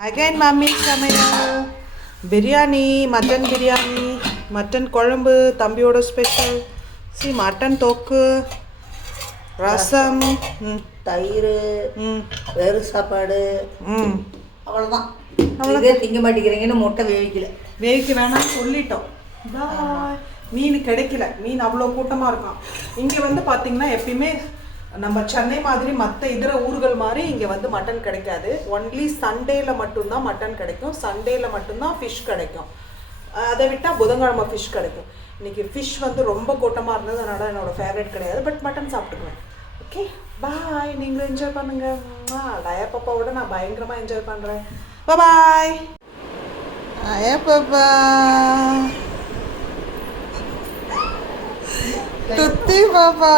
Again mummy சமையல் biryani mutton biryani mutton குழம்பு தம்பியோட ஸ்பெஷல் சி மட்டன் தொக்கு ரசம் தயிர் ம். வெறும் சாப்பாடு. ம். அவ்வளோதான் இதே திங்க மாட்டேங்கிறீங்கன்னு முட்டை வேவிக்கல. வேவிக்க வேணாம்னு சொல்லிட்டோம் மீன் கிடைக்கல. மீன் அவ்வளோ கூட்டமாக இருக்கான். இங்கே வந்து பார்த்தீங்கன்னா எப்பயுமே நம்ம சென்னை மாதிரி மற்ற இதர ஊர்கள் மாதிரி இங்கே வந்து மட்டன் கிடைக்காது. ஒன்லி சண்டேல மட்டும்தான் மட்டன் கிடைக்கும். சண்டேல மட்டும்தான் ஃபிஷ் கிடைக்கும். அதை விட்டால் புதன்கிழமை ஃபிஷ் கிடைக்கும். இன்னைக்கு ஃபிஷ் வந்து ரொம்ப கூட்டமாக இருந்தது. அதனால என்னோட ஃபேவரட் கிடையாது. பட் மட்டன் சாப்பிட்டுக்குவேன். ஓகே பாய் நீங்களும் என்ஜாய் பண்ணுங்க. டயா பாப்பாவோட நான் பயங்கரமாக என்ஜாய் பண்ணுறேன் பாய் Ayah Papa. Tutti Papa.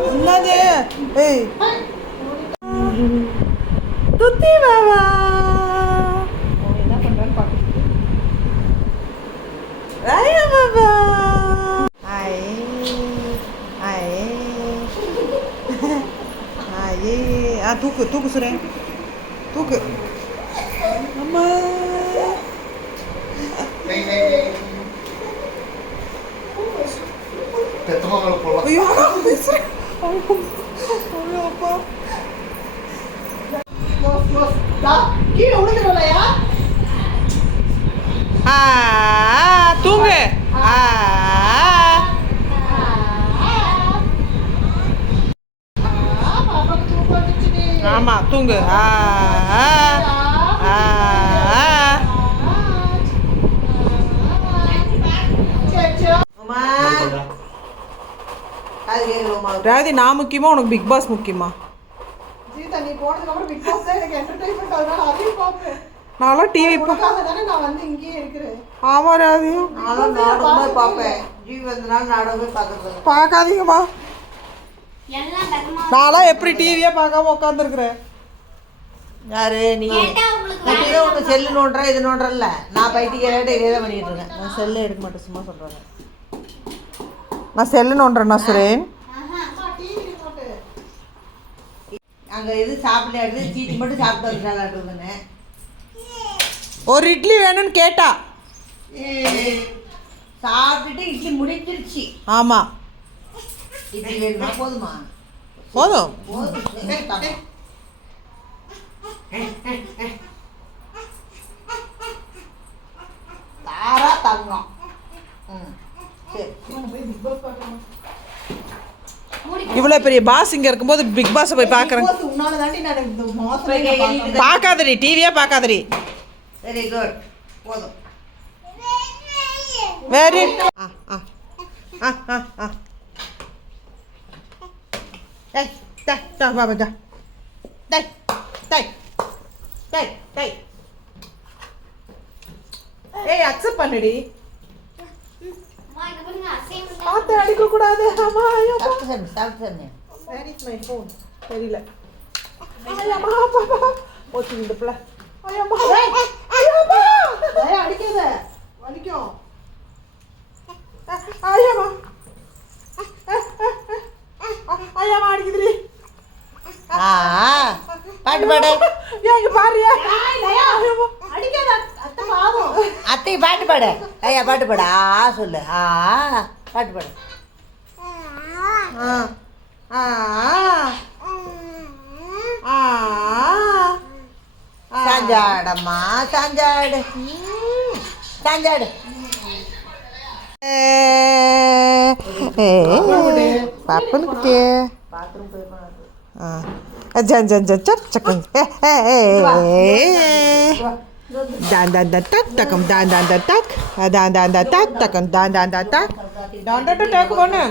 என்னது ஏய். துத்தி பாபா ராயா பாபா ஐ ஐ ஐயே ஆ தூக்கு தூக்கு சுரேன். தூக்கு. அம்மா. பெத்தவங்களை போடலாம் ஐயோ பேசுறேன் ஐயோ ஐயோ அப்பா கீழே விழுந்துடலையா ஆ தூங்கு ஆ ஆமா தூங்கு ஆ, ஆ அம்மா அது கேட்கலாமா ராதி நான் முக்கியமா உனக்கு பிக் பாஸ் முக்கியமா? ஜீதா நீ போனதுக்கு அப்புறம் பிக் பாஸ் தான் எனக்கு என்டர்டைன்மெண்ட் அதனால அதையும் பார்ப்பேன். நான்லாம் டிவி ஆமா ராதி. பார்க்காதீங்கம்மா நான்லாம் எப்படி டிவியே பார்க்காம உட்காந்துருக்குறேன். யாரு நீ ஒன்று செல்லு நோண்டுறேன் இது நோண்டுறல நான் பைத்தியக்காரிட்ட இதே தான் பண்ணிட்டு இருக்கேன். நான் செல்லை எடுக்க மாட்டேன் சும்மா சொல்கிறேன் நான் செல்லு நோண்டுறேன்னா சுரேன். அங்கே இது சாப்பிடலாட்டு சீட்டி மட்டும் சாப்பிட்டு வந்துட்டாலாட்டுதுன்னு ஒரு இட்லி வேணும்னு கேட்டா. சாப்பிட்டுட்டு இட்லி முடிஞ்சிருச்சு. ஆமாம் இட்லி வேணுமா போதுமா? போதும். போதும். இவ்வளோ பெரிய பாஸ் இங்கே இருக்கும்போது பிக் பாஸை போய் பார்க்குறேன். பார்க்காதடி டிவியே பார்க்காதடி. வெரி குட் போதும். வெரி ஆ ஆ ஆ ஆ ஆ. டேய் டேய் டா பாபா டா. டேய் டேய் டேய் டேய். ஏய் அக்செப்ட் பண்ணுடி. பார்த்து அடிக்க கூடாது ஆமா ஐயோ சாப்பிட்டு சாமி சாப்பிட்டு சாமி வேர் இஸ் மை ஃபோன் தெரியல. ஐயம்மா பாப்பா போச்சு இந்த பிள்ளை. ஐயம்மா ஐயம்மா அடிக்காத. வலிக்கும் ஐயம்மா ஐயம்மா அடிக்குதுடி. ஆ பாட்டு பாடு. ஏன் இங்க அடிக்காத. அத்தை பாட்டு பாடு. ஐயா பாட்டு பாடு. ஆ சொல்லு. ஆ பாட்டு பாடு. ஆ ஆ சாஞ்சாடம்மா சாஞ்சாடு. சாஞ்சாடு. பாப்பன் குட்டியே பாத்ரூம் ஜன் ஜன் ஜன் சக் சக்கம் dan dan dan tak takam dan dan dan tak dan dan dan tak takam dan dan dan tak dan dan dan tak mana